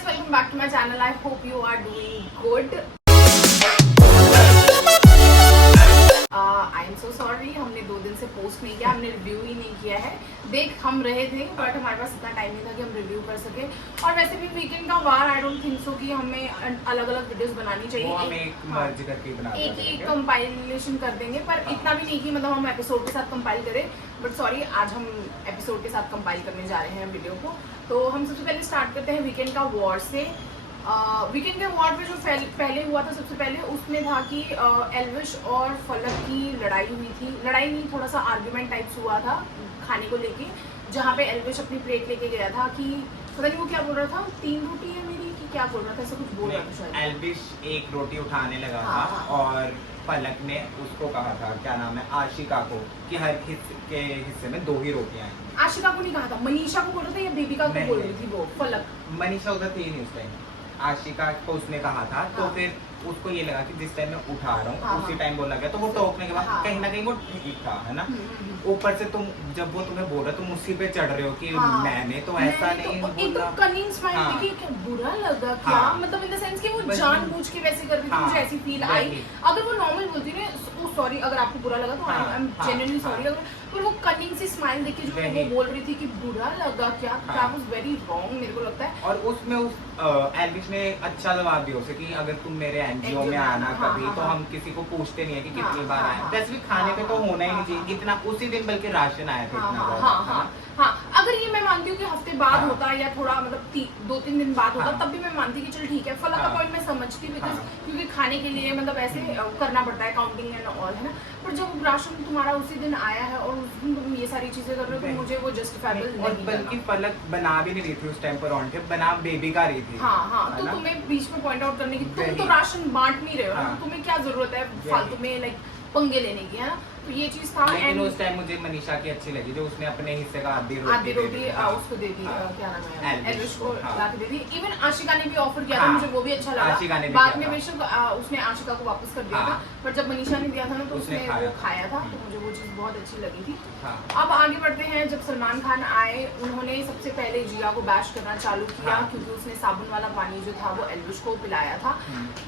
guys, welcome back to my channel. I hope you are doing good. I am so sorry, हमने 2 दिन से post नहीं किया, हमने रिव्यू ही नहीं किया है। देख हम रहे थे बट हमारे पास इतना टाइम नहीं था कि हम रिव्यू कर सके। और वैसे भी वीकेंड का वार, आई डोंट थिंक सो कि हमें अलग अलग वीडियोस बनानी चाहिए। वो हम एक मर्ज करके बना एक ही कंपाइलेशन कर देंगे, पर इतना भी नहीं कि मतलब हम एपिसोड के साथ कंपाइल करें। बट सॉरी, आज हम एपिसोड के साथ कंपाइल करने जा रहे हैं वीडियो को। तो हम सबसे पहले स्टार्ट करते हैं वीकेंड का वॉर से। वीकेंड के वॉर में जो पहले हुआ था, सबसे पहले उसमें था कि एल्विश और फलक की लड़ाई हुई थी। लड़ाई नहीं, थोड़ा सा आर्ग्यूमेंट टाइप्स हुआ था खाने को लेके, जहाँ पे एल्विश अपनी प्लेट लेके गया था कि पता नहीं वो क्या बोल रहा था, 3 रोटी है मेरी कि क्या बोल रहा था, ऐसा कुछ बोल रहा था शायद। एल्विश एक रोटी उठाने लगा हाँ, था और फलक ने उसको कहा था, क्या नाम है, आशिका को, कि हर के हिस्से में 2 ही रोटियां हैं। आशिका को नहीं कहा था, मनीषा को बोल रहा था या बेबिका को बोल रही थी वो फलक। मनीषा उधर थी नहीं उस टाइम, आशिका को उसने कहा था। तो हाँ। फिर उसको ये लगा कि जिस टाइम मैं उठा रहा हूँ हाँ, उसी टाइम बोला गया, तो वो टोकने के बाद हाँ। कहीं ना कहीं वो ठीक था, है ना। ऊपर से तुम जब वो तुम्हें बोल रहा तुम उसी पे चढ़ रहे हो कि हाँ। मैंने तो ऐसा नहीं बोला। एकदम कनिंग स्माइल हाँ। देखी, क्या बुरा लगा क्या, हाँ। मतलब इन द सेंस कि वो वही। जानबूझ के वैसे कर रही थी। हाँ। मुझे ऐसी फील आई। वही। अगर वो नॉर्मल बोलती ना, सॉरी अगर आपको बुरा लगा तो आई एम हाँ। जेन्युइनली हाँ। सॉरी, पर वो कनिंग सी स्माइल देख के जो वो बोल रही थी कि बुरा लगा क्या, दैट वाज वेरी रॉन्ग मेरे को लगता है। और उसमें उस एल्विश ने अच्छा जवाब दिया उसे कि अगर तुम मेरे एनजीओ में आना हाँ, कभी, हाँ, तो हाँ। हम किसी को पूछते नहीं है कि कितनी हाँ, बार हाँ, आए। हाँ, वैसे भी खाने पे तो हाँ, होना ही नहीं हाँ, चाहिए इतना, उसी दिन बल्कि राशन आया था इतना हाँ, ज्यादा, हाँ, है हाँ, ना? हाँ। अगर ये मैं मानती हूँ कि हफ्ते बाद हाँ। होता या थोड़ा मतलब 2-3 दिन बाद होता, हाँ। तब भी मैं मानती कि चल ठीक है। फलक का हाँ। पॉइंट मैं समझती बिकॉज हाँ। क्योंकि खाने के लिए मतलब ऐसे करना पड़ता है, काउंटिंग एंड ऑल, है ना। पर जब राशन तुम्हारा उसी दिन आया है और उस दिन तुम ये सारी चीजें कर रहे हो, तो मुझे वो जस्टिफाइबल और नहीं बल्कि लगा। फलक बना भी नहीं रही थी उस टाइम पर, ऑन टिप बना बेबी का रही थी। हाँ हाँ, है तो ना? तुम्हें बीच में पॉइंट आउट करने की, तुम वही। तो राशन बांट नहीं रहे हो ना, हाँ। तो तुम्हें क्या जरूरत है फालतू में लाइक पंगे लेने की, है ना। तो ये चीज था। लेकिन and उस टाइम मुझे मनीषा की अच्छी लगी, जो उसने अपने हिस्से का आधी आधी रोटी दे दी। हाँ। उसको दे दी, हाँ। क्या नाम है, एल्विश एल्विश को हाँ। ला के दे दी। इवन आशिका ने भी ऑफर किया था, हाँ। मुझे वो भी अच्छा आशिका ने लगा। भी बाद किया में था। बेशक उसने आशिका को वापस कर दिया हाँ। था, पर जब मनीषा ने दिया था ना, तो उसने उसने खाया वो था। खाया था, तो मुझे वो चीज़ बहुत अच्छी लगी थी। हाँ। अब आगे बढ़ते हैं। जब सलमान खान आए, उन्होंने सबसे पहले जिया को बैश करना चालू किया, हाँ। क्योंकि उसने साबुन वाला पानी जो था वो एल्विश को पिलाया था।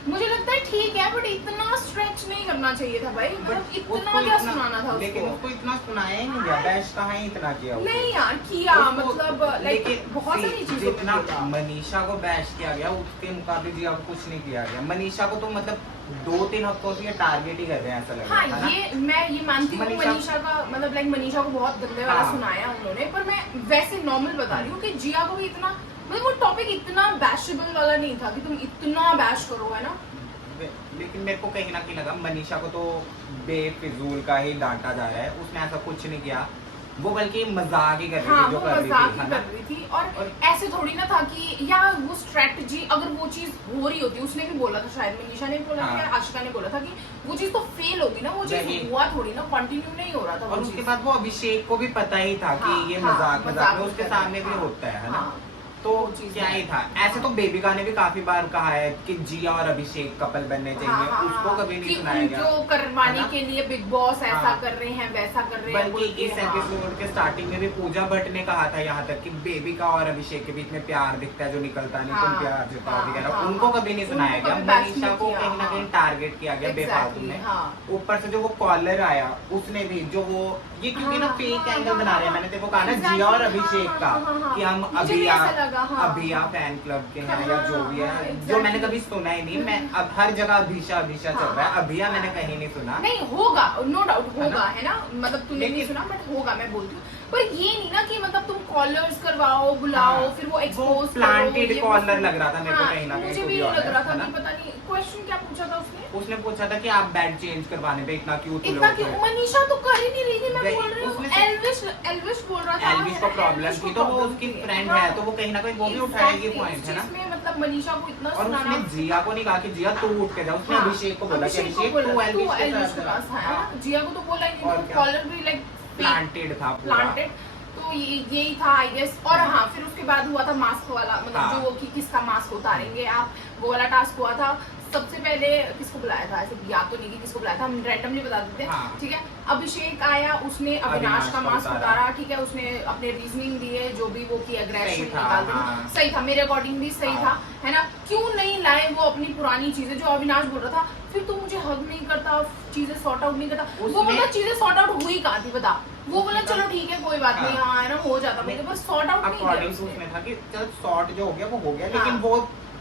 मुझे लगता है ठीक है, बट इतना स्ट्रेच नहीं करना चाहिए था भाई, मतलब इतना क्या सुनाना था लेकिन उसको। उसको इतना सुनाया ही नहीं गया, बैश कहाँ ही इतना किया उसने। नहीं यार किया, उसको- मतलब लाइक लेकिन बहुत सारी चीजों को जितना किया। मनीषा को बैश किया गया उसके मुकाबले जिया को कुछ नहीं किया गया। मनीषा को तो मतलब 2-3 हफ्तों से ये टारगेट ही कर रहे हैं, ऐसा लग रहा है हाँ, ना? ये मैं ये मानती हूँ मनीषा का, मतलब लाइक मनीषा को बहुत गंदे वाला हाँ। सुनाया उन्होंने, पर मैं वैसे नॉर्मल बता रही हूँ कि जिया को भी इतना, मतलब वो टॉपिक इतना बैशेबल वाला नहीं था कि तुम इतना बैश करो, है ना। लेकिन मेरे को कहीं ना कहीं लगा मनीषा को तो बेफिजूल का ही डांटा जा रहा है, उसने ऐसा कुछ नहीं किया, वो बल्कि मजाक ही कर रही हाँ, थी जो वो कर रही मजाक थी, ही है कर ना? रही थी। और ऐसे थोड़ी ना था कि या वो स्ट्रेटजी, अगर वो चीज हो रही होती, उसने भी बोला था, शायद मनीषा ने भी बोला था हाँ। या आशिका ने बोला था कि वो चीज तो फेल होगी ना, वो वही। चीज हुआ थोड़ी ना, कंटिन्यू नहीं हो रहा था और वो उसके चीज। बाद वो अभिषेक को भी पता ही था कि हाँ, ये हाँ, मजाक मजाक में उसके कर रहा है, सामने भी हाँ, होता है ना। हाँ। तो वो चीज़ क्या है। ही था। ऐसे तो बेबिका ने भी काफी बार कहा है कि जिया और अभिषेक कपल बनने चाहिए, उसको कभी नहीं सुनाया गया। जो करवाने है ना? के लिए बिग बॉस ऐसा हाँ। कर रहे हैं, वैसा कर रहे हैं, बल्कि बोल के, इस हाँ। एपिसोड के स्टार्टिंग में भी पूजा भट्ट ने कहा था यहाँ तक कि बेबिका और अभिषेक के बीच में प्यार दिखता है जो निकलता नहीं, तुम हाँ, प्यार जताओ हाँ, वगैरह, हाँ, उनको हाँ। कभी नहीं उनको सुनाया गया। कभी bash मनीषा नहीं को किया, कहीं ना कहीं हाँ। टारगेट किया गया बेफालतू Exactly, में। हाँ। ऊपर से जो वो कॉलर आया उसने भी जो वो ये क्योंकि ना हाँ, फेक हाँ, एंगल बना रहे हैं, मैंने तेरे को कहा ना Exactly, जिया और हाँ, अभिषेक हाँ, का हाँ, हाँ, कि हम मुझे भी ऐसा लगा, हाँ। अभिया फैन क्लब के हैं हाँ, या जो भी है, हाँ, जो exactly। मैंने कभी सुना ही नहीं। मैं अब हर जगह अभिषा अभिषा चल रहा है, अभिया मैंने कहीं नहीं सुना। नहीं होगा, नो डाउट होगा, है है ना, मतलब तूने नहीं लेकिन- सुना, बट होगा, मैं बोलती हूँ। पर ये नहीं ना कि मतलब तुम कॉलर्स करवाओ, बुलाओ, हाँ, फिर वो एक्सपोज प्लांटेड कॉलर लग रहा था मेरे को कहीं ना कहीं, मुझे to भी be लग रहा honest, था है ना? कि पता नहीं क्वेश्चन क्या पूछा था उसने पूछा था कि आप बेड चेंज करवाने पे इतना क्यों तुले इतना होते क्यों। हो? मनीषा तो कर ही नहीं रही थी, मैं वही, बोल रही हूँ उसने- एल्विश बोल रहा था, एल्विश को प्रॉब्लम एल्विश को थी, तो वो problem उसकी थी। फ्रेंड हाँ, है, तो वो कहीं ना कहीं वो भी उठाएगी exactly, पॉइंट, है ना। जिसमें मतलब मनीषा को इतना और सुनाना, उसने जिया को नहीं कहा कि जिया तू उठ के जा, उसने हाँ, अभिषेक को बोला कि अभिषेक को अभिषेक बोला, तू तू एल्विश के एल्विश के साथ पास है, हाँ, जिया को तो बोला ही और नहीं, क्या? कॉलर भी लाइक प्लांटेड था पूरा। प्लांटेड। तो यही था आई गेस। और हाँ, फिर उसके बाद हुआ था मास्क वाला, मतलब हाँ। जो कि किसका मास्क उतारेंगे आप, वो वाला टास्क हुआ था। सबसे पहले किसको बुलाया था, ऐसे याद तो नहीं कि किसको बुलाया था, हम रैंडमली बता देते हैं। हाँ। ठीक है, अभिषेक आया, उसने अविनाश का मास्क उतारा। ठीक है, उसने अपने रीजनिंग दिए, जो भी वो की एग्रेशन निकाल दी। हाँ। सही था, मेरे अकॉर्डिंग भी सही हाँ। था, है ना। क्यों नहीं लाए वो अपनी पुरानी चीजें, जो अविनाश बोल रहा था फिर तू मुझे हग नहीं करता, चीजें सॉर्ट आउट नहीं करता। वो बोला चीजें सॉर्ट आउट हुई कहाँ थी बता, वो बोला चलो ठीक है कोई बात नहीं, हाँ है ना, हो जाता, बस सॉर्ट आउट नहीं अकॉर्डिंग टू किया उसमें था कि चल सॉर्ट जो हो गया वो हो गया, हाँ। लेकिन वो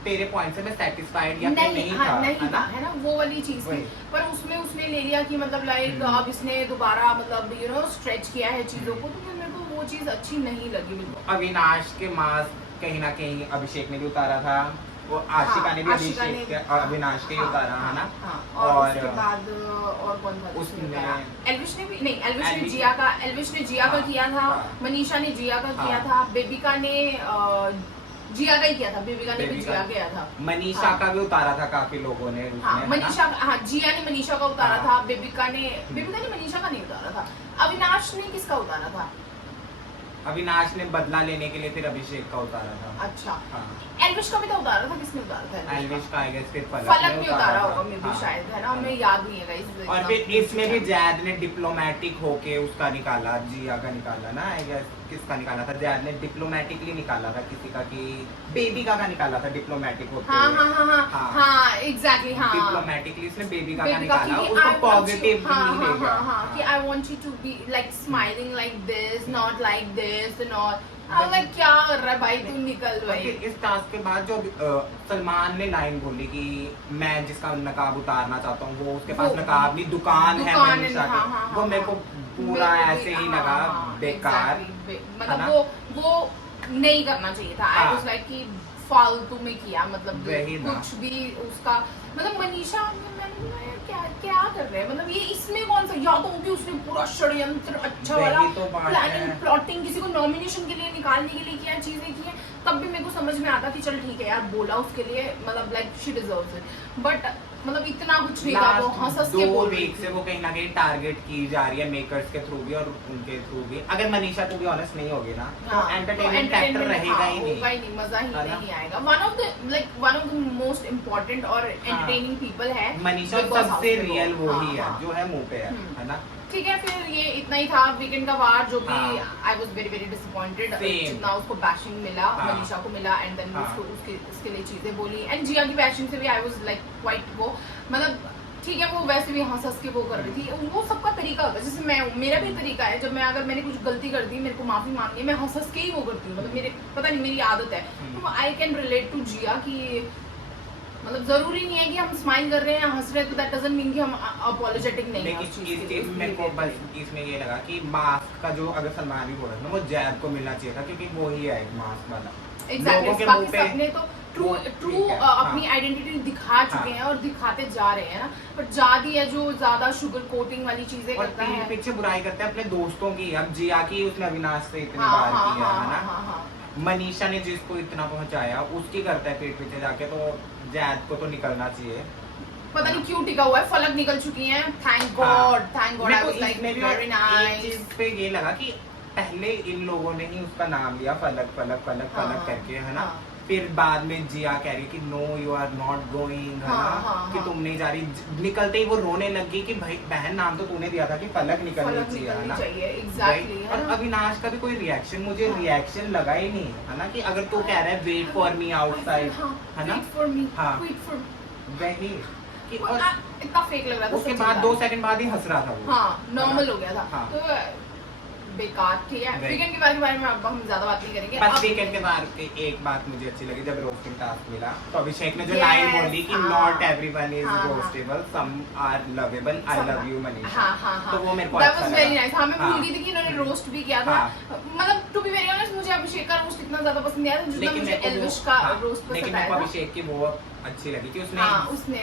तेरे पॉइंट से मैं सेटिस्फाइड या फिर नहीं था, नहीं था, है ना, वो वाली चीज थी। पर उसमें उसने ले लिया कि मतलब लाइक अब इसने दोबारा मतलब यू नो स्ट्रेच किया है चीजों को, तो फिर मेरे को वो चीज अच्छी नहीं लगी बिल्कुल। अविनाश के मास्क कहीं ना कहीं अभिषेक ने भी उतारा था, वो आशिका ने भी अभिषेक के अविनाश के ही उतारा, है ना। और उसके बाद और कौन था उसने एल्विश ने भी नहीं, एल्विश ने जिया का किया था, मनीषा ने जिया का किया था, बेबिका ने जिया का ही किया था, बेबिका ने भी जिया किया था, मनीषा का भी उतारा था काफी लोगों ने, मनीषा जिया ने मनीषा का उतारा था, बेबिका ने मनीषा का नहीं उतारा था। अविनाश ने किसका उतारा था? अविनाश ने बदला लेने के लिए फिर अभिषेक का उतारा था। अच्छा, हाँ। एल्विश का भी तो उतारा था, किसने उतारा था? एल्विश का आई गेस फिर फलक ने उतारा होगा मे बी, शायद, है ना, हमें याद नहीं है गाइस। और फिर इसमें भी जैद ने डिप्लोमेटिक होके उसका निकाला, जिया का निकाला ना, आई गेस किसका निकाला था, जैद ने डिप्लोमेटिकली निकाला था किसी का, कि बेबिका का निकाला था डिप्लोमेटिक होके। हाँ एग्जैक्टली, हाँ डिप्लोमेटिकली इसने बेबिका का निकाला, उसको पॉजिटिव नहीं लेगा कि I want you to be like smiling like this, not like this and all. मैं क्या कर रहा है भाई, तू निकल भाई। इस टास्क के बाद जो सलमान ने लाइन बोली कि मैं जिसका नकाब उतारना चाहता हूँ वो उसके पास नकाब नहीं, दुकान है मनीषा की, वो मेरे को पूरा ऐसे ही लगा बेकार, मतलब वो नहीं करना चाहिए था। आई वाज लाइक कि फालतू में किया, मतलब कुछ भी उसका, मतलब मनीषा क्या कर रहे हैं, मतलब ये इसमें कौन सा, या तो भी उसने पूरा षड्यंत्र अच्छा वाला प्लानिंग प्लॉटिंग किसी को नॉमिनेशन के लिए निकालने के लिए किया, चीजें की है, तब भी मेरे को समझ में आता कि चल ठीक है यार, बोला उसके लिए, मतलब like she deserves it, but मतलब इतना कुछ नहीं था, वो हंस के बोल रही थी। वो कहीं ना कहीं टारगेट की जा रही है मेकर्स के थ्रू भी और उनके थ्रू भी। अगर मनीषा टू बी ऑनेस्ट नहीं होगी ना, तो एंटरटेनमेंट फैक्टर रहेगा ही नहीं, मजा ही नहीं आएगा। One of the most important और एंटरटेनिंग पीपल है मनीषा, सबसे रियल वो ही है जो है मुंह पे है ना। ठीक है, फिर ये इतना ही था वीकेंड का वार, जो कि I was very very disappointed, जितना उसको बैशिंग मिला, मनीषा को मिला, एंड देन उसको उसके लिए चीजें बोली, एंड जिया की बैशिंग से भी आई वाज लाइक क्वाइट वो, मतलब ठीक है, वो वैसे भी हंस के वो कर रही थी, वो सबका तरीका होता है। जैसे मेरा भी तरीका है, जब मैं अगर मैंने कुछ गलती कर दी, मेरे को माफी मांगनी है, मैं हंस के ही वो करती हूँ, मतलब मेरे पता नहीं मेरी आदत है, तो आई कैन रिलेट टू जिया कि मतलब जरूरी नहीं है कि हम स्माइल कर रहे हैं, हंस रहे हैं, तो दैट डजंट मीन कि हम अपोलोजेटिक नहीं है। लेकिन मेरे को बस इसमें ये लगा कि मास्क का जो, अगर सलमान भी बोल रहा था, वो जैद को मिलना चाहिए था, क्योंकि वो ही है एक मास्क वाला। एग्जैक्टली, बाकी सबने तो ट्रू अपनी आइडेंटिटी दिखा चुके हैं और दिखाते जा रहे हैं ना, पर जादी है जो ज्यादा शुगर कोटिंग वाली चीजें करता है, पीछे बुराई करते हैं अपने दोस्तों की। अब जिया की उसने अविनाश से इतनी बार किया है ना, मनीषा ने जिसको इतना पहुंचाया उसकी करता है पीठ पीछे जाके, तो जैद को तो निकलना चाहिए। पता नहीं क्यों टिका हुआ है, फलक निकल चुकी हैं, thank God I was like very nice. पे ये लगा कि पहले इन लोगों ने ही उसका नाम लिया फलक फलक फलक फलक करके, है ना, फिर बाद में जिया कह रही कि no you are not going, है ना, कि तुम नहीं जा रही। निकलते ही वो रोने लगी कि भाई बहन, नाम तो तूने दिया था कि फलक निकलनी चाहिए, है ना। एग्जैक्टली, और अविनाश का भी कोई रिएक्शन, मुझे रिएक्शन लगा ही नहीं, है ना, कि अगर तू कह रहा है वेट फॉर मी आउटसाइड, है ना, वही कि और इतना फेक लग रहा था। उसके बाद 2 सेकंड बाद ही हंस रहा था वो, नॉर्मल हो गया था, तो बेकार। ठीक है, वीकेंड के बारे में अब हम ज्यादा बात नहीं करेंगे। बस वीकेंड के बारे में एक बात मुझे अच्छी लगी, जब रोस्टिंग टास्क मिला तो अभिषेक ने जो लाइन बोली कि not everyone is roastable, some are lovable, I love you Manisha, तो वो मेरे को अच्छा लगा। Very nice. मैं भूल गई थी कि इन्होंने रोस्ट भी किया था, मतलब टू बी वेरी ऑनेस्ट मुझे अभिषेक का रोस्ट इतना ज्यादा पसंद नहीं आया जितना मुझे एल्विश का रोस्ट पसंद आया। लेकिन मेरे को अभिषेक की वो अच्छी लगी कि उसने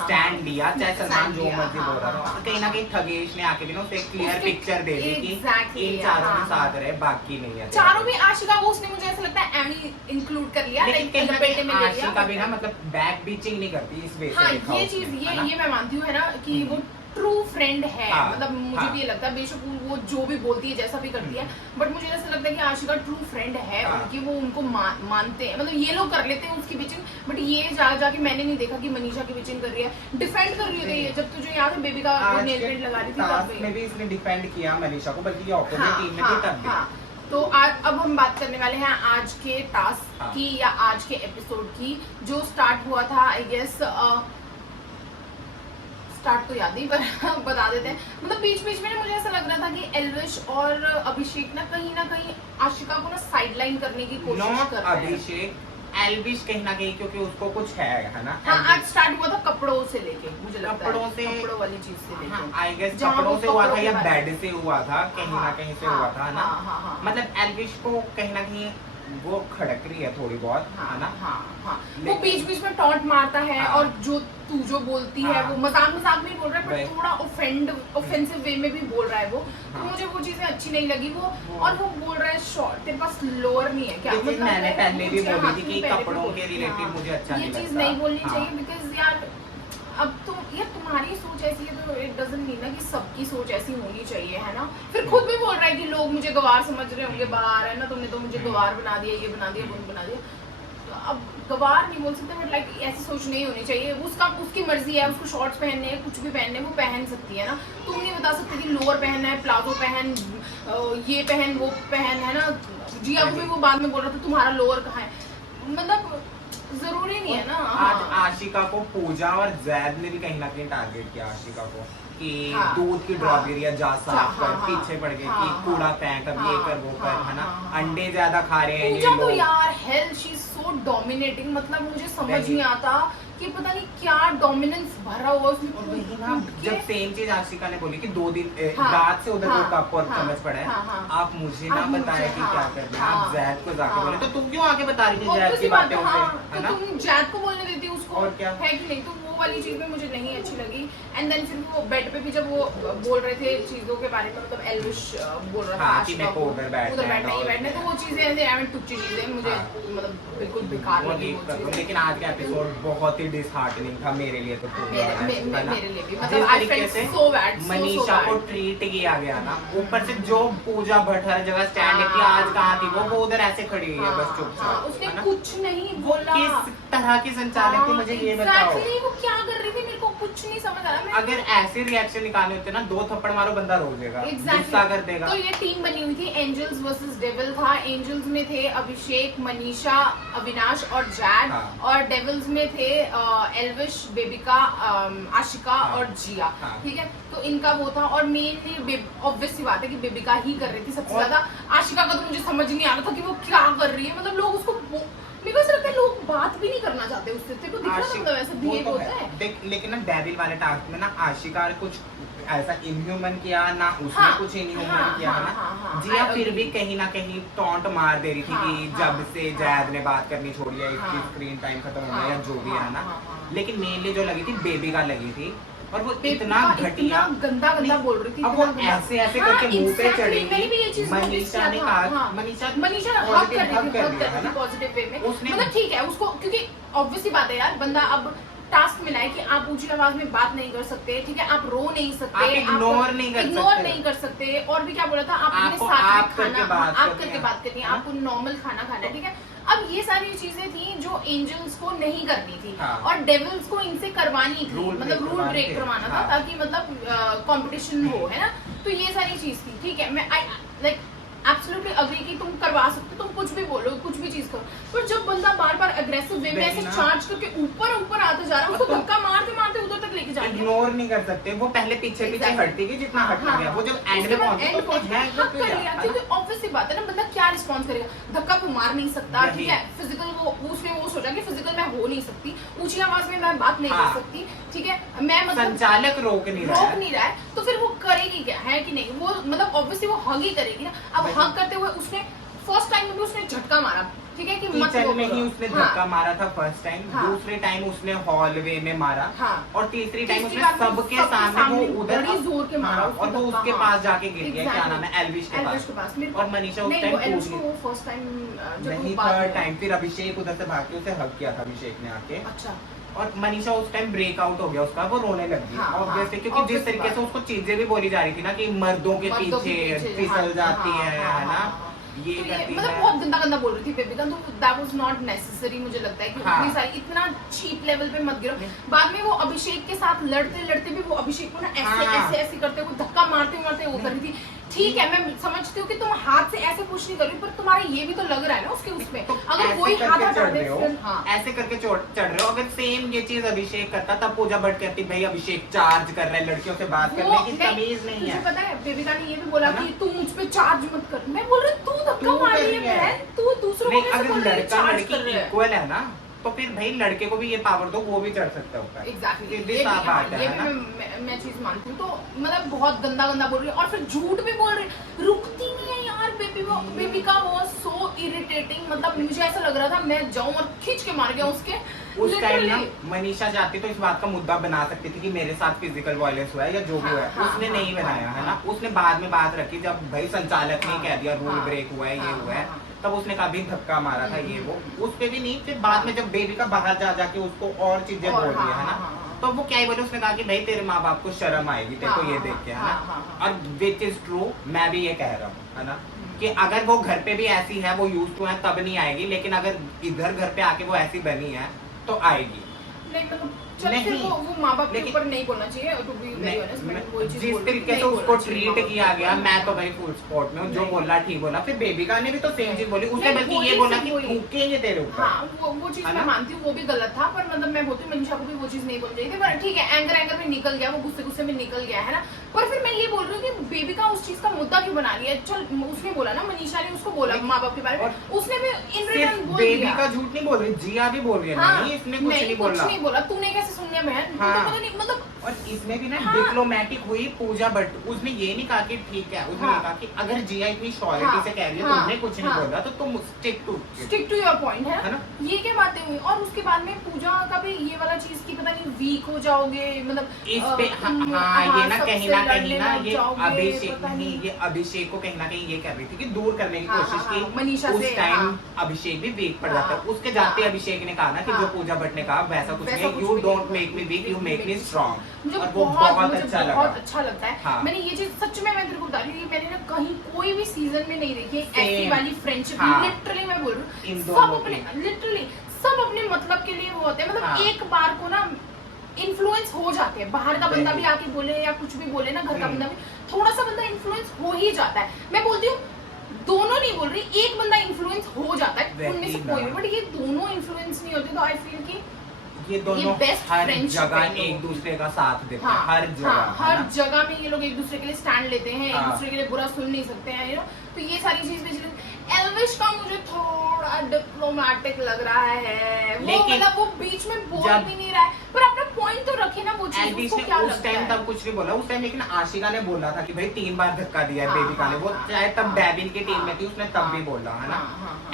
स्टैंड लिया, चाहे सलमान जो मर्जी बोल रहा था, कहीं ना कहीं थगेश ने आके भी ना उसे एक क्लियर पिक्चर दे दी कि इन चारों के साथ रहे, बाकी नहीं है। चारों में आशिका को उसने मुझे ऐसा लगता है एमी इंक्लूड कर लिया, लेकिन आशिका भी ना मतलब बैक बीचिंग नहीं करती इस वे से। ये चीज ये मैं मानती हूँ, है ना, कि वो ट्रू फ्रेंड है। हाँ, मतलब मुझे हाँ, भी ये लगता है, बेशक वो जो भी बोलती है जैसा भी करती है, बट मुझे ऐसा लगता है कि आशिका ट्रू फ्रेंड है हाँ, उनकी, वो उनको मानते हैं। मतलब ये लोग कर लेते हैं उसकी बिचिंग, बट ये जाके मैंने नहीं देखा कि मनीषा की बिचिंग कर रही है, डिफेंड कर रही है। जब तुझे याद है बेबी का नेल पेंट लगा रही थी तब में भी इसने डिफेंड किया मनीषा को, बल्कि ये ऑपोजिट हाँ, टीम में थी तब भी। हाँ, तो अब हम बात करने वाले हैं आज के टास्क हाँ, की या आज के एपिसोड की, जो स्टार्ट हुआ था आई गेस, स्टार्ट तो याद नहीं पर बता देते हैं। मतलब बीच बीच में ना मुझे ऐसा लग रहा था कि एल्विश और अभिषेक ना कहीं आशिका को ना साइडलाइन करने की कोशिश कर रहे हैं। अभिषेक एल्विश कहीं ना कहीं, क्योंकि उसको कुछ है ना। हाँ, आज स्टार्ट हुआ था कपड़ों से लेके, मुझे लगता है कपड़ों वाली चीज से लेके। हाँ, आई गेस जहाँ कपड़ों वो से हुआ था कपड़ों या के बारे बेड से हुआ था, कहीं ना कहीं से हुआ था ना। मतलब एल्विश को कहीं ना कहीं वो खड़क रही है थोड़ी बहुत, है ना। वो बीच बीच में टॉन्ट मारता है, हाँ, और जो तू जो बोलती है वो मजाक में बोल रहा है, पर थोड़ा ऑफेंसिव वे में भी बोल रहा है वो। तो मुझे वो चीजें अच्छी नहीं लगी वो। और वो बोल रहा है शॉर्ट, तेरे पास लोअर नहीं है क्या? मतलब मैंने पहले भी बोली थी कि कपड़ों के रिलेटेड मुझे अच्छा नहीं ये लगता। चीज नहीं बोलनी चाहिए, बिकॉज यार अब तुम यार तुम्हारी सोच ऐसी है तो इट डजंट मीन ना कि सबकी सोच ऐसी होनी चाहिए, है ना। फिर खुद भी बोल रहा है कि लोग मुझे गवार समझ रहे होंगे बाहर, है ना, तुमने तो मुझे गवार बना दिया, ये बना दिया, वो बना दिया। तो अब गवार नहीं बोल सकते, बट लाइक ऐसी सोच नहीं होनी चाहिए। उसकी मर्जी है, उसको शॉर्ट्स पहनने हैं, कुछ भी पहनने, वो पहन सकती है ना। तुम नहीं बता सकते कि लोअर पहनना है, प्लाजो पहन, ये पहन, वो पहन, है ना। जिया को भी वो बाद में बोल रहा था तुम्हारा लोअर कहाँ है, मतलब जरूरी नहीं है ना। आज आशिका को पूजा और जैद ने भी कहीं ना कहीं टारगेट किया आशिका को कि दूध की ड्रॉप गिरी है, जा साफ कर, पीछे पड़ गए कि कूड़ा फेंक, अब ये कर, वो कर, है ना। अंडे ज्यादा खा रहे हैं ये पूजा तो लोग। यार hello she is so dominating, मतलब मुझे समझ नहीं आता कि पता नहीं क्या डोमिनेंस भरा हुआ उसमें। जब सेम चीज आशिका ने बोली कि 2 दिन रात से उधर वो कप और चम्मच पड़ा है, आप मुझे ना बताया कि क्या कर रहे हैं, आप जैद को जाके बोले, तो तुम क्यों आगे बता रही थी जैद की बातें उसे, है ना। तुम जैद को बोलने देती उसको, और क्या है कि नहीं। तो वो वाली चीज में मुझे नहीं अच्छी लगी। एंड देन फिर वो बेड पे भी जब वो बोल रहे थे चीजों के बारे में, मतलब एल्विश बोल रहा था कि मेरे को उधर बैठना है, तो वो चीजें ऐसे टुच्ची चीजें मुझे मतलब बिल्कुल बेकार लगी वो चीजें। लेकिन आज का एपिसोड बहुत ही डिसहार्टनिंग था मेरे लिए, तो मेरे लिए भी, मतलब I felt so bad. Manisha को ट्रीट किया गया ना, ऊपर से जो पूजा भट्ट हर जगह स्टैंड है कि आज कहाँ थी वो उधर ऐसे खड़ी हुई है बस चुपचाप, उसने कुछ नहीं बोला। किस तरह की संचालक थी मुझे ये बताओ। वो क्या कर रही थी मेरे को कुछ नहीं समझ आ रहा। अगर ऐसे रिएक्शन निकालने होते ना, 2 थप्पड़ मारो बंदा रो जाएगा, गुस्सा कर देगा। तो ये टीम बनी हुई थी, एंजल्स वर्सेस डेविल था। एंजल्स में थे अभिषेक, मनीषा, अविनाश और जैड, और डेविल्स में थे एल्विश, बेबिका, आशिका और जिया, ठीक है। तो इनका वो था, और मेनली ऑब्वियस सी बात है कि बेबिका ही कर रही थी सबसे ज्यादा। आशिका का तो मुझे समझ नहीं आ रहा था कि वो क्या कर रही है, मतलब लोग उसको, मेरे को ऐसा लगता है लोग बात भी नहीं करना चाहते उससे। तेरे को दिख रहा है मतलब ऐसा बिहेव होता है। देख, लेकिन ना डेविल वाले टास्क में ना आशिका ने कुछ ऐसा इनह्यूमन किया ना, उसने कुछ इनह्यूमन किया ना। जिया फिर भी कहीं ना कहीं टॉन्ट मार दे रही थी कि जब से जैद ने बात करनी छोड़ी है, इसकी स्क्रीन टाइम खत्म हो गया या जो भी है ना। लेकिन मेनली जो लगी थी बेबी का लगी थी, और वो इतना घटिया गंदा बोल रही थी। अब वो ऐसे करके मुंह पे चढ़ेगी। मनीषा ने कहा, मनीषा हक कर रही थी पॉजिटिव वे में, मतलब ठीक है उसको, क्योंकि ऑब्वियसली बात है यार, बंदा अब टास्क मिला है कि आप ऊंची आवाज में बात नहीं कर सकते, ठीक है, आप रो नहीं सकते, आप इग्नोर नहीं कर सकते। और भी क्या बोला था आपने, साथ में खाना, आप करके बात करनी है, आपको नॉर्मल खाना खाना है, ठीक है। अब ये सारी चीजें थी जो एंजल्स को नहीं करनी थी, और डेविल्स को इनसे करवानी थी, मतलब रूल ब्रेक करवाना था, ताकि मतलब कंपटीशन हो, है ना। तो ये सारी चीज थी, ठीक है। मैं लाइक एब्सोल्युटली अग्री कि तुम करवा सकते हो, तुम कुछ भी बोलो, कुछ भी चीज करो, पर जब बंदा बार बार अग्रेसिव वे में ऐसे चार्ज करके ऊपर आता जा रहा है, उसको धक्का मारते उधर तक लेके जाएंगे। इग्नोर नहीं कर सकते, वो पहले पीछे हटती गई जितना हटना गया, वो जब एंड में पहुंची, क्योंकि ऑब्वियस सी बात है ना, बंदा क्या रिस्पॉन्स करेगा, धक्का को मार नहीं सकता, ठीक है। फिजिकल उसने वो सोचा कि फिजिकल मैं हो नहीं सकती, ऊंची आवाज में मैं बात नहीं कर सकती, ठीक है, मैं मतलब संचालक रोक नहीं रहा है, तो फिर वो करेगी क्या, है कि नहीं। वो मतलब ऑब्वियसली वो हग ही करेगी ना। अब हग करते हुए उसने फर्स्ट टाइम में भी उसने झटका मारा, ठीक है, कि किचन में ही उसने धक्का मारा था फर्स्ट टाइम, दूसरे टाइम उसने हॉलवे में मारा, और तीसरी टाइम उसने सबके सामने वो उधर जोर के मारा, और वो उसके पास जाके गिर गया, क्या नाम है, एल्विश के पास। और मनीषा उस टाइम फर्स्ट टाइम नहीं, थर्ड टाइम फिर अभिषेक उधर से भाग के उसे हग किया था, अभिषेक ने आके। अच्छा और मनीषा उस टाइम ब्रेकआउट हो गया उसका, वो रोने लग गई ऑब्वियसली, क्योंकि जिस तरीके से उसको चीजें भी बोली जा रही थी ना कि मर्दों के पीछे फिसल जाती है ना, ये मतलब बहुत गंदा गंदा बोल रही थी बेबी का, तो दैट वाज नॉट नेसेसरी मुझे लगता है कि इतनी सारी इतना चीप लेवल पे मत गिरो। बाद में वो अभिषेक के साथ लड़ते लड़ते भी वो अभिषेक को ना ऐसे ऐसे करते हुए धक्का मारते मारते वो कर रही थी। ठीक है, मैं समझती हूँ कि तुम हाथ से ऐसे पुश नहीं कर रही, पर तुम्हारा ये भी तो लग रहा है ना उसके उसमें, अगर वही हाथ हटा दे ऐसे करके चढ़ रहे हो। अगर सेम ये चीज अभिषेक करता तब पूजा भट्ट कहती भाई अभिषेक चार्ज कर रहा है, लड़कियों से बात करने की तमीज नहीं है। पता है बेबिका ने ये भी बोला कि तू मुझ पे चार्ज मत कर, मैं बोल रही तू धक्का मार रही है बहन, तू दूसरों को कैसे बोल रही है चार्ज कर रही है। इक्वल है ना, तो फिर भाई लड़के को भी ये पावर दो, वो भी चढ़ सकता है ऊपर। एग्जैक्टली, ये भी मैं चीज मानती हूँ। तो मतलब बहुत गंदा गंदा बोल रही है और फिर झूठ भी बोल रही है, रुकती नहीं है यार। बेबिका वाज सो इरिटेटिंग, मतलब मुझे ऐसा लग रहा था मैं जाऊं और खींच के मार गया उसके। उस टाइम ना मनीषा चाहती तो इस बात का मुद्दा बना सकती थी कि मेरे साथ फिजिकल वायलेंस हुआ है या जो भी हुआ है, उसने नहीं बनाया है ना। उसने बाद में बात रखी जब भाई संचालक ने कह दिया रूल ब्रेक हुआ है, ये हुआ है, तब उसने कभी धक्का मारा था ये वो, उस पे भी नहीं। फिर बाद में जब बेबिका बाहर जा जाके उसको और चीजें बोल रही है ना, तो वो क्या ही बोले, उसने कहा कि भाई तेरे माँ बाप को शर्म आएगी तेरे को ये देख के, है ना। और विच इज ट्रू, मैं भी ये कह रहा हूँ, है ना, कि अगर वो घर पे भी ऐसी है, वो यूज टू है, तब नहीं आएगी, लेकिन अगर इधर घर पे आके वो ऐसी बनी है तो आएगी। नहीं मतलब वो माँ बाप के ऊपर नहीं बोलना चाहिए, टू बी वेरी ऑनेस्ट। मैं कोई चीज जिस तरीके से उसको ट्रीट किया गया, मैं तो भाई फुल सपोर्ट में हूँ, जो बोला ठीक बोला। फिर बेबिका ने भी तो सेम चीज बोली, उसने बल्कि ये बोला कि थूकेंगे तेरे ऊपर। हाँ, वो चीज मैं मानती हूँ, वो भी गलत था, पर मतलब मैं बोलती हूँ मनीषा को भी वो चीज नहीं बोलनी चाहिए थी। पर ठीक है, एंगर में निकल गया, वो गुस्से में निकल गया, है ना। पर फिर मैं ये बोल रही हूँ कि बेबिका उस चीज का मुद्दा क्यों बना लिया। चल उसने बोला ना, मनीषा ने उसको बोला माँ बाप के बारे में, उसने भी इन रिटर्न बोल दिया। बेबिका झूठ नहीं बोल रही, जिया भी बोल रही है, नहीं इसने कुछ नहीं बोला। तूने कैसे सुन लिया बहन, मतलब। और इसमें भी ना डिप्लोमेटिक हुई पूजा भट्ट, उसने ये नहीं कहा कि ठीक है, उसने कहा कि अगर जिया इतनी श्योरिटी से कह रही है, तुमने कुछ नहीं बोला, तो तुम स्टिक टू योर पॉइंट, है ना। ये क्या बातें हुई। और उसके बाद में पूजा का भी ये वाला चीज की पता नहीं वीक हो जाओगे, मतलब इस पे ये ना कहीं ना ये अभिषेक नहीं, ये अभिषेक को कहीं ना कहीं ये कर रही थी कि दूर करने की कोशिश की मनीषा से। उस टाइम अभिषेक भी वीक पड़ जाता है, उसके जाते अभिषेक ने कहा ना कि जो पूजा भट्ट ने कहा वैसा कुछ नहीं, you don't make me weak, you make me strong. मुझे बहुत अच्छा लगता है। मैंने ये चीज सच में मैं तेरे को बता रही हूँ, मैंने ना कहीं कोई भी सीजन में नहीं देखी ऐसी वाली फ्रेंडशिप। लिटरली मैं बोल रही हूँ, सब अपने मतलब के लिए वो होते हैं, मतलब एक बार को ना इन्फ्लुएंस हो जाते हैं। बाहर का बंदा भी आके बोले या कुछ भी बोले ना, घर का बंदा भी थोड़ा सा बंदा इन्फ्लुएंस हो ही जाता है। मैं बोलती हूँ दोनों नहीं बोल रही, एक बंदा इन्फ्लुएंस हो जाता है उनमें से कोई भी, बट ये दोनों इन्फ्लुएंस नहीं होते। तो आई फील कि ये दोनों हर जगह एक दूसरे का साथ देते हैं, हर जगह में ये लोग एक दूसरे के लिए स्टैंड लेते हैं, एक दूसरे के लिए बुरा सुन नहीं सकते हैं, यू नो। तो ये सारी चीज बेसिकली एल्विश का मुझे थोड़ा डिप्लोमेटिक लग रहा है, वो मतलब वो बीच में बोल भी नहीं रहा है, पर अपना पॉइंट तो रखे ना। वो चीज उसको क्या उस टाइम तब कुछ नहीं बोला उस टाइम, लेकिन आशिका ने बोला था कि भाई 3 बार धक्का दिया है बेबिका ने, वो चाहे तब बेबिन की टीम में थी, उसने तब भी बोला, है ना।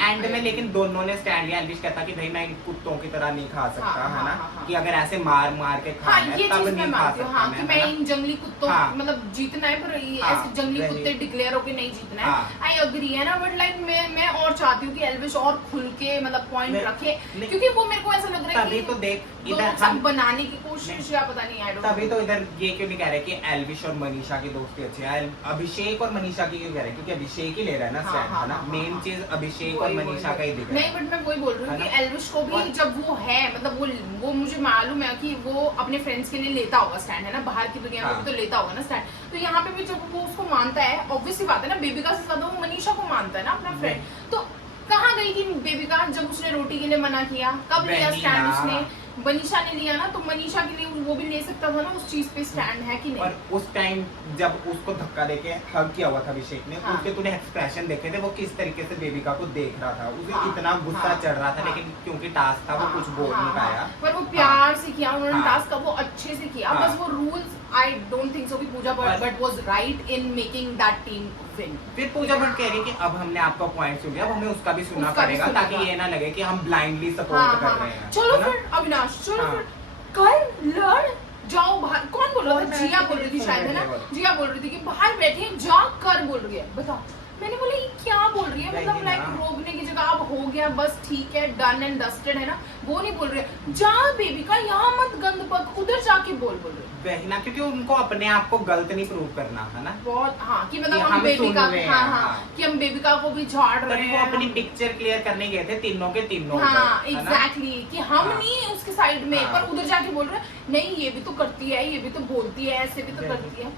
एंड में लेकिन दोनों ने स्टैंड लिया। एल्विश कहता कि भाई मैं कुत्तों की तरह नहीं खा सकता, है ना, कि अगर ऐसे मार के खाना है तब नहीं खा सकता कि मैं इन जंगली कुत्तों मतलब जीतना है, पर ऐसे जंगली कुत्ते डिक्लेयर होके नहीं जीतना है। आई एग्री, है ना। बट लाइक मैं और चाहती हूँ कि एल्विश और खुल के मतलब पॉइंट रखे, क्योंकि वो मेरे को ऐसा लग रहा है कि तो देख इधर हम बनाने की कोशिश या पता नहीं है। तभी तो इधर ये क्यों नहीं कह रहे कि एल्विश और मनीषा की दोस्ती अच्छी है, अभिषेक और मनीषा की क्यों कह रहे, क्योंकि अभिषेक ही ले रहा है ना स्टैंड, है ना। मेन चीज अभिषेक और मनीषा का ही दिख रहा है। नहीं, बट मैं वही बोल रही हूँ कि एल्विश को भी जब वो है, मतलब वो मुझे मालूम है कि वो अपने फ्रेंड्स के लिए लेता होगा स्टैंड, है ना। बाहर की दुनिया में भी तो लेता होगा ना स्टैंड। तो यहाँ पे भी जब वो उसको मानता है, ऑब्वियसली बात है ना, बेबिका से ज्यादा वो मनीषा को मानता है ना अपना फ्रेंड। तो कहाँ गई थी बेबिका जब उसने रोटी के लिए मना किया? कब लिया स्टैंड उसने? मनीषा ने लिया ना, तो मनीषा के लिए वो भी ले सकता था ना, उस चीज पे स्टैंड है कि नहीं। और उस टाइम जब उसको धक्का देके हग किया हुआ था अभिषेक ने, उसके तूने एक्सप्रेशन देखे थे, वो किस तरीके से बेबिका को देख रहा था, उसे इतना गुस्सा चढ़ रहा था, लेकिन क्योंकि टास्क था वो कुछ बोल नहीं पाया। पर वो प्यार से किया उन्होंने टास्क का, वो अच्छे से किया। बस वो rules I don't think so कि Pooja Bhatt was right in making that team win. फिर पूजा भट्ट कह रही है कि अब हमने आपका पॉइंट सुन लिया, अब हमें उसका भी सुनना पड़ेगा, ताकि ये ना लगे कि हम ब्लाइंडली सपोर्ट कर रहे हैं। चलो फिर अविनाश, चलो फिर कर लड़ जाओ बाहर। कौन बोल रहा था? जिया बोल रही थी शायद, है ना। जिया बोल रही थी कि बाहर बैठी जा कर बोल रही है। बता मैंने बोला ये क्या बोल रही है, मतलब लाइक रोकने की जगह अब हो गया बस ठीक है, डन एंड डस्टेड है ना, वो नहीं बोल रहे जा बेबी का यहाँ मत गंद पक, उधर जाके बोल रहे वही ना, क्योंकि उनको अपने आप को गलत नहीं प्रूव करना है ना बहुत। हाँ कि मतलब कि हम हम बेबी सुन का, रहे हैं, हाँ हाँ हाँ। कि हम बेबी का को भी झाड़ रहे तभी वो हैं, अपनी हम- पिक्चर क्लियर करने गए थे तीनों के तीनों हाँ उधर, है ना? एग्जैक्टली कि हम हाँ। नहीं उसके साइड में, हाँ। पर उधर जाके बोल रहे हैं नहीं ये भी तो करती है, ये भी तो बोलती है, ऐसे भी तो करती है।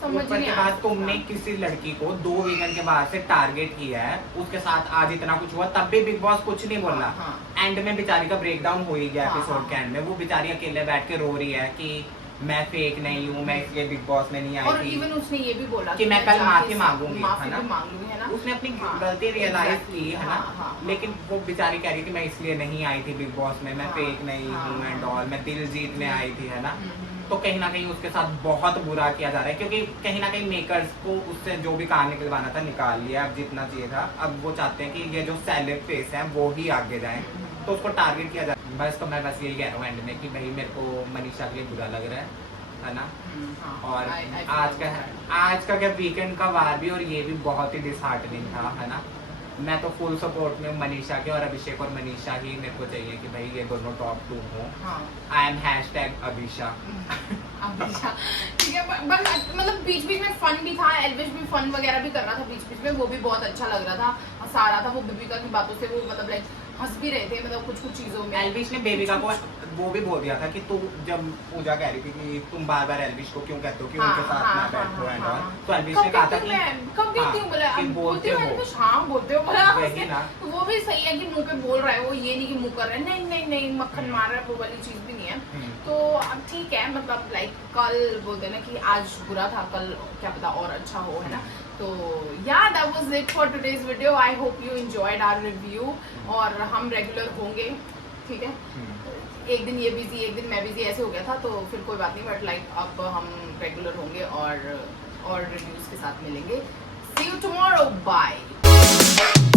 समझ ऊपर नहीं के आ बाद रहा। तुमने किसी लड़की को 2 वीकेंड के बाद से टारगेट किया है, उसके साथ आज इतना कुछ हुआ, तब भी बिग बॉस कुछ नहीं बोला। हाँ, एंड में बेचारी का ब्रेकडाउन हो ही गया हाँ, एपिसोड हाँ। के एंड में, वो बेचारी अकेले बैठ के रो रही है कि मैं फेक नहीं हूँ, मैं इसलिए बिग बॉस में नहीं और आई थी। इवन उसने ये भी बोला कि मैं कल जाके माफी मांगूंगी, माफी है ना? भी मांग लूंगी, है ना? उसने अपनी हाँ, गलती रियलाइज exactly, की, है ना? हाँ, हाँ, लेकिन वो बेचारी कह रही थी मैं इसलिए नहीं आई थी बिग बॉस में, मैं हाँ, फेक नहीं हाँ, हूँ एंड हाँ। ऑल, मैं दिल जीतने आई थी, है ना? हम्म। तो कहीं ना कहीं उसके साथ बहुत बुरा किया जा रहा है, क्योंकि कहीं ना कहीं मेकर्स को उससे जो भी कहानी निकलवाना था निकाल लिया, अब जितना चाहिए था, अब वो चाहते हैं कि ये जो सैलेड फेस है वो ही आगे जाए, तो उसको टारगेट किया जाए। बस तो मैं बस यही कह रहा हूँ एंड में कि भाई मेरे को मनीषा के लिए बुरा लग रहा है ना? हाँ, और I feel आज का क्या वीकेंड का वार भी और ये भी बहुत ही डिसहार्टनिंग था, है ना? मैं तो फुल सपोर्ट में हूँ मनीषा के, और अभिषेक और मनीषा ही मेरे को चाहिए कि भाई ये दोनों टॉप 2 हो। हाँ। I am #Abhisha. अच्छा ठीक है, बट मतलब बीच बीच में फन भी था, एल्विश भी फन वगैरह भी कर रहा था बीच बीच में, वो भी बहुत अच्छा लग रहा था, हंसा रहा था, वो बेबिका की बातों से वो मतलब लाइक हंस भी रहे थे, मतलब कुछ कुछ चीजों में। एल्विश ने बेबिका को वो भी बोल दिया था कि तू, जब पूजा कह रही थी कि तुम बार बार एल्विश को क्यों कहते हो कि उनके साथ ना बैठो एंड ऑल, तो एल्विश ने कहा था कि कब कहती हूँ बोला, कि बोलते हो। एल्विश हाँ बोलते हो बोला, वही ना। तो वो भी सही है कि मुंह पे बोल रहा है, वो ये नहीं कि मुंह कर रहा है, नहीं नहीं नहीं मक्खन मार रहा है, वो वाली चीज भी नहीं है। तो अब ठीक है, मतलब लाइक कल बोलते हैं ना कि आज बुरा था, कल क्या पता और अच्छा हो, है ना? तो yeah, that was it for today's video. I hope you enjoyed our review. और हम रेगुलर होंगे, ठीक है? एक दिन ये बिजी, एक दिन मैं बिजी, ऐसे हो गया था, तो फिर कोई बात नहीं, बट लाइक अब हम रेगुलर होंगे और रिव्यूज के साथ मिलेंगे। See you tomorrow. Bye.